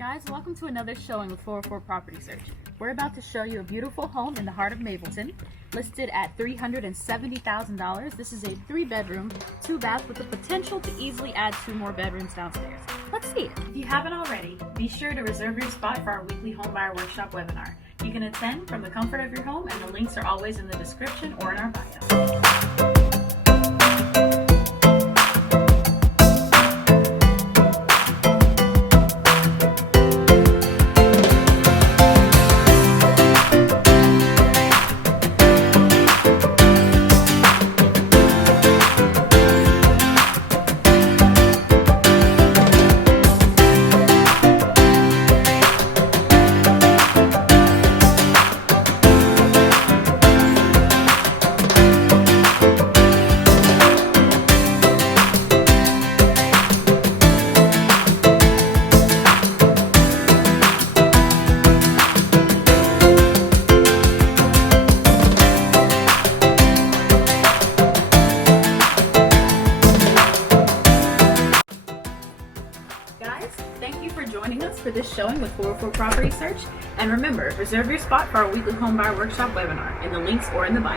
guys, welcome to another showing with 404 Property Search. We're about to show you a beautiful home in the heart of Mableton, listed at $370,000. This is a 3-bedroom, 2-bath with the potential to easily add 2 more bedrooms downstairs. Let's see it. If you haven't already, be sure to reserve your spot for our weekly home buyer workshop webinar. You can attend from the comfort of your home, and the links are always in the description or in our bio. Guys, thank you for joining us for this showing with 404 Property Search. And remember, reserve your spot for our weekly home buyer workshop webinar in the links or in the bio.